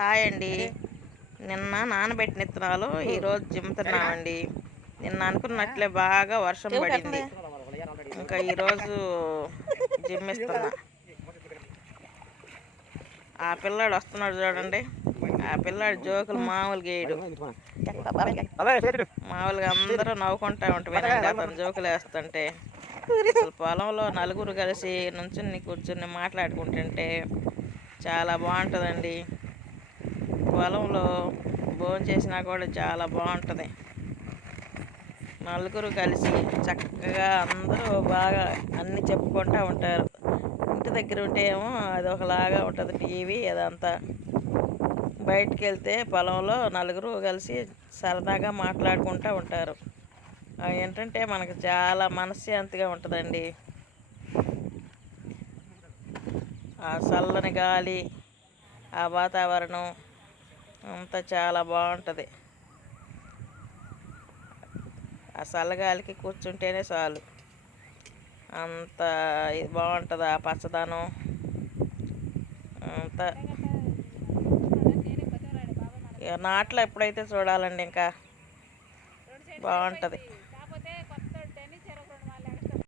Hi అండి. నిన్న నానబెట్టిన ఇత్తనాలు ఈరోజు జిమ్ముతున్నామండి. నిన్న అనుకున్నట్లే బాగా వర్షం పడింది. ఇంకా ఈరోజు జిమ్మిస్తున్నా. ఆ పిల్లాడు వస్తున్నాడు చూడండి. ఆ పిల్లాడు జోకులు మామూలుగా వేయడు. మామూలుగా అందరూ నవ్వుకుంటా ఉంటాం అతను జోకులు వేస్తుంటే. అసలు పొలంలో నలుగురు కలిసి నుంచుని కూర్చుని మాట్లాడుకుంటుంటే చాలా బాగుంటుందండి. పొలంలో భోజనం చేసినా కూడా చాలా బాగుంటుంది. నలుగురు కలిసి చక్కగా అందరూ బాగా అన్నీ చెప్పుకుంటూ ఉంటారు. ఇంటి దగ్గర ఉంటే ఏమో అది ఒకలాగా ఉంటుంది టీవీ అదంతా. బయటికి వెళ్తే పొలంలో నలుగురు కలిసి సరదాగా మాట్లాడుకుంటూ ఉంటారు. అవి ఏంటంటే మనకు చాలా మనశ్శాంతిగా ఉంటుందండి. ఆ చల్లని గాలి, ఆ వాతావరణం అంతా చాలా బాగుంటుంది. ఆ చల్లగాలికి కూర్చుంటేనే చాలు, అంత ఇది బాగుంటుంది. ఆ పచ్చదనం అంతా నాట్లో ఎప్పుడైతే చూడాలండి, ఇంకా బాగుంటుంది.